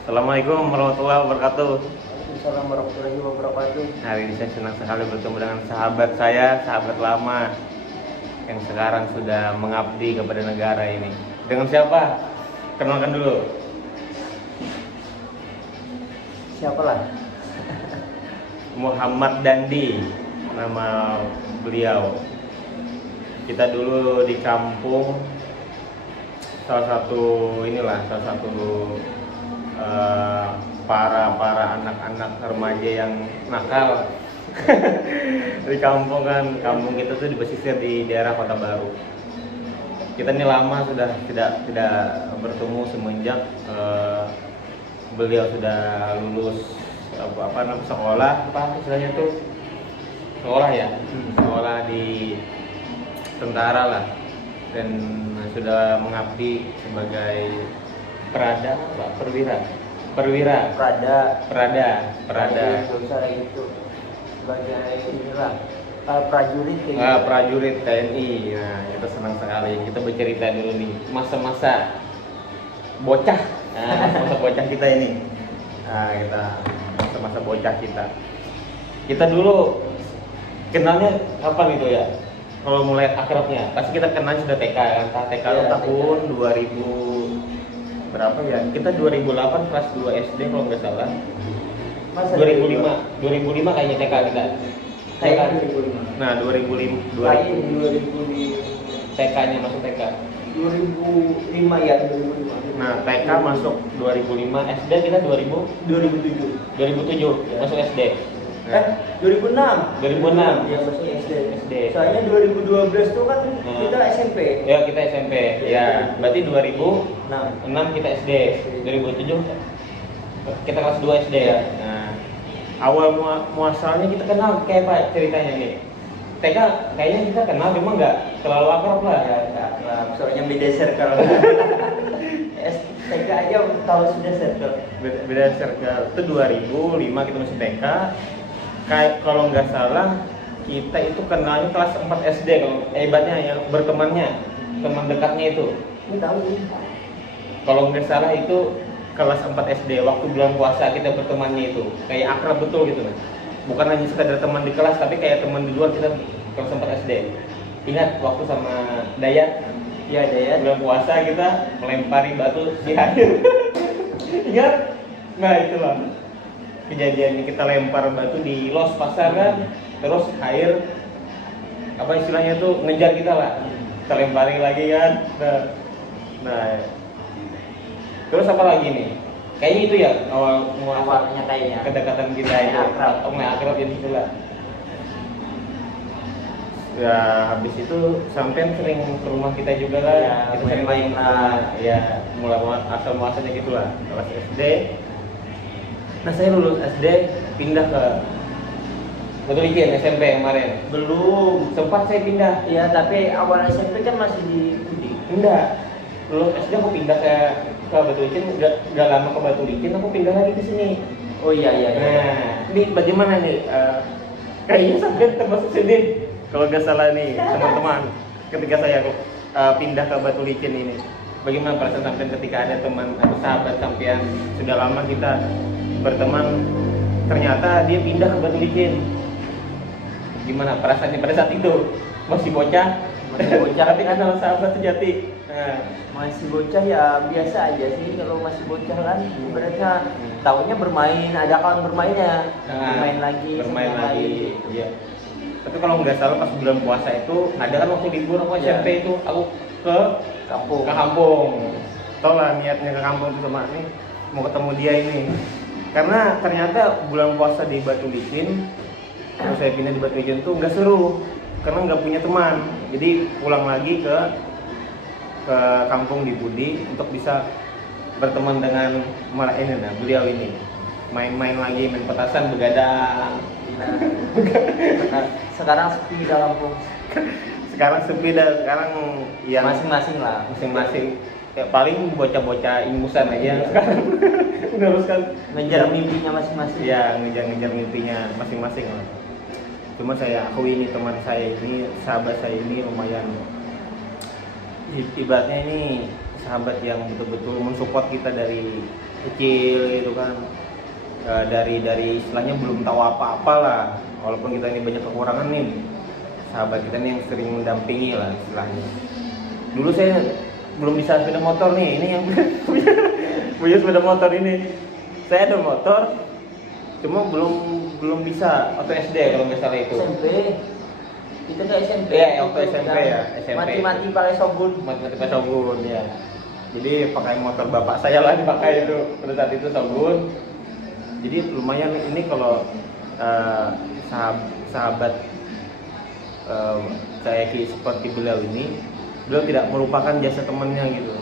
Assalamualaikum warahmatullahi wabarakatuh. Waalaikumsalam warahmatullahi wabarakatuh. Hari ini saya senang sekali bertemu dengan sahabat saya, sahabat lama yang sekarang sudah mengabdi kepada negara ini. Dengan siapa? Kenalkan dulu. Siapalah? Muhammad Dandi, nama beliau. Kita dulu di kampung, salah satu para anak-anak remaja yang nakal di kampung kan. Kampung kita tuh di pesisir di daerah Kota Baru. Kita ini lama sudah tidak bertemu semenjak beliau sudah lulus sekolah ya, sekolah di tentara lah, dan sudah mengabdi sebagai perwira Usah gitu. Sebagai inilah prajurit kayak gitu. prajurit TNI. Nah, kita senang sekali. Kita bercerita dulu nih masa-masa bocah, masa bocah kita ini. Nah, kita masa-masa bocah kita dulu kenalnya kapan itu ya? Kalau mulai akrabnya pasti kita kenal sudah TK kan. TK Ya, tahun 2000 berapa ya? Kita 2008 kelas 2 SD kalau nggak salah. Masa 2005 kayaknya TK kita. Saya 2005. Nah, 2005 TK-nya masuk TK. 2005 ya, 2005. Nah, TK masuk 2005, SD kita 2007. 2007 Ya. masuk SD. 2006. 2006. Ya, masuk SD. SD. Soalnya 2012 tuh kan kita SMP. Ya, kita SMP. Ya, berarti 6. 2006 kita SD. 2007 kita kelas 2 SD ya. Nah, awal muasalnya kita kenal kayak apa ceritanya nih? TK kayaknya kita kenal, cuma nggak terlalu akrab lah. Ya, soalnya beda circle. TK aja tahu sudah circle. Beda circle. Itu 2005 kita masih TK. Kayak kalau nggak salah kita itu kenalnya kelas 4 SD kalau hebatnya yang bertemannya, teman dekatnya itu. Ini tahu sih. Kalau nggak salah itu kelas 4 SD, waktu bulan puasa kita bertemannya itu kayak akrab betul gitu kan. Bukan hanya sekedar teman di kelas, tapi kayak teman di luar. Kita kelas 4 SD. Ingat waktu sama Dayat? Ya, Dayat. Bulan puasa kita melempari batu si Hadir. Ingat? Nah, itulah kejadiannya, kita lempar batu di los pasar kan. Terus Hair apa istilahnya tuh ngejar kita lah. Kita lempari lagi kan. Nah, terus apa lagi nih? Kayaknya itu ya Awalnya kayaknya. kedekatan kita Mulai itu. akrab. Mulai akrab ya itulah. Ya, habis itu sampai sering ke rumah kita juga lah. Ya, Kita sering main-main main lah. Ya, mulai asal muasalnya gitulah. Kelas SD. Nah, saya lulus SD pindah ke Batu Licin SMP kemarin. Belum. Sempat saya pindah. Ya, tapi awal SMP kan masih di Budi. Enggak. Lulus SD aku pindah ke Batu Licin, enggak lama ke Batu Licin aku pindah lagi ke sini. Oh iya. Nah, ini bagaimana nih? Kayaknya sampai termasuk sedih kalau nggak salah nih teman-teman. Ketika saya pindah ke Batu Licin ini, bagaimana perasaan sampean ketika ada teman atau sahabat sampean sudah lama kita berteman, ternyata dia pindah ke Batu Licin? Gimana perasaannya pada saat itu? Masih bocah, tapi kan sama sahabat sejati. Nah, Masih bocah ya biasa aja sih, kalau masih bocah kan ibaratnya tahunya bermain, ada kawan bermainnya, bermain lagi. Iya. Tapi kalau nggak salah pas bulan puasa itu ada kan waktu libur aku SMP itu aku ke kampung. Tau lah niatnya ke kampung itu sama nih mau ketemu dia ini. Karena ternyata bulan puasa di Batu Licin, kalau saya pindah di Batu Licin tuh nggak seru karena nggak punya teman. Jadi pulang lagi ke kampung di Budi untuk bisa berteman dengan beliau ini. Main-main lagi, main petasan, begadang. Sekarang sepi dalam kampung. Sekarang sepi dah, sekarang yang Masing-masing lah. masing-masing. Ya, paling bocah-bocah ingusan aja sekarang meneruskan Ngejar mimpinya masing-masing. ya, ngejar mimpinya masing-masing lah. Cuma saya akui ini teman saya ini, sahabat saya ini lumayan ibaratnya ini sahabat yang betul-betul mensupport kita dari kecil gitu kan. Dari istilahnya belum tahu apa-apa lah, walaupun kita ini banyak kekurangan nih, sahabat kita nih yang sering mendampingi lah istilahnya. Dulu saya belum bisa sepeda motor nih, ini yang punya sepeda motor ini. Saya ada motor, cuma belum bisa waktu SD kalau nggak salah itu. SMP. Kita ke SMP. Iya, waktu SMP ya, SMP. Mati-mati pakai Shogun. Mati-mati pakai Shogun ya. Jadi pakai motor bapak saya lah dipakai itu pada saat itu Shogun. Jadi lumayan ini kalau sahabat saya seperti beliau ini, beliau tidak melupakan jasa temannya gitu.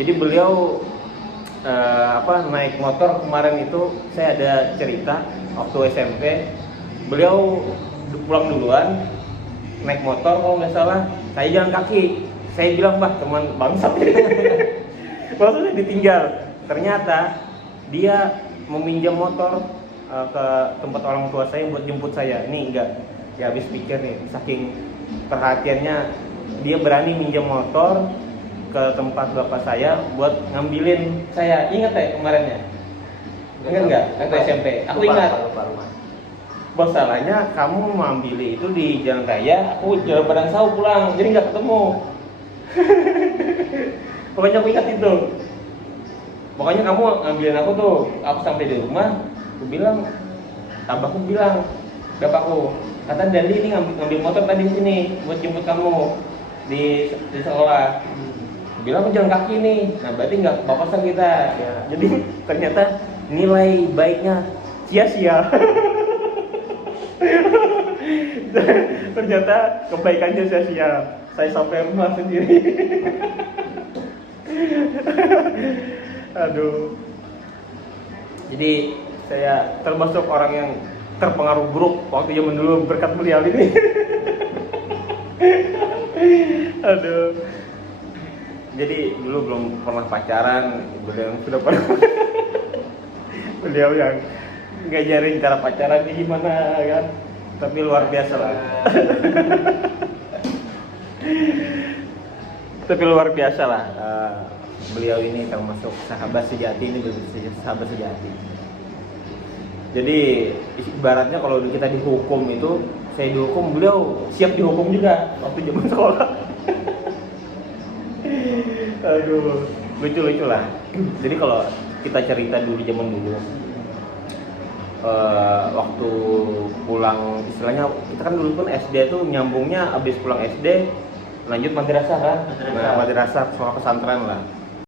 Jadi beliau naik motor kemarin itu, saya ada cerita waktu SMP, beliau pulang duluan naik motor kalau nggak salah, saya jalan kaki. Saya bilang, "Bah, teman bangsat." Maksudnya ditinggal. Ternyata dia meminjam motor ke tempat orang tua saya buat jemput saya. Ini enggak, ya habis pikir nih, saking perhatiannya dia berani minjam motor ke tempat bapak saya buat ngambilin saya. Ingat ya kemarinnya? Ingat nggak? Waktu SMP. Aku ingat. Masalahnya kamu mengambil itu di jalan raya, aku jalan Padang Sawu pulang, jadi nggak ketemu. Pokoknya aku ingat itu. Pokoknya kamu ngambilin aku tuh, aku sampai di rumah, aku bilang, abahku bilang, bapakku, kata Dandi ini ngambil motor tadi di sini buat jemput kamu di sekolah. Aku bilang aku jalan kaki nih, nah berarti nggak papasan kita. Ya. Jadi ternyata nilai baiknya sia-sia. Ternyata kebaikannya sia-sia. Saya sampai rumah sendiri. Aduh. Jadi saya termasuk orang yang terpengaruh buruk waktu zaman dulu berkat beliau ini. Aduh. Jadi dulu belum pernah pacaran, beliau yang sudah pernah. Beliau yang ngajarin cara pacaran ini gimana kan. Tapi luar biasa lah. Tapi luar biasa lah. Beliau ini termasuk sahabat sejati, ini sahabat sejati. Jadi ibaratnya kalau kita dihukum itu, saya dihukum, beliau siap dihukum juga waktu zaman sekolah. Aduh, lucu-lucu lah. Jadi kalau kita cerita dulu zaman dulu, waktu pulang, istilahnya kita kan dulu pun SD tuh nyambungnya abis pulang SD lanjut madrasah kan, madrasah sekolah pesantren lah.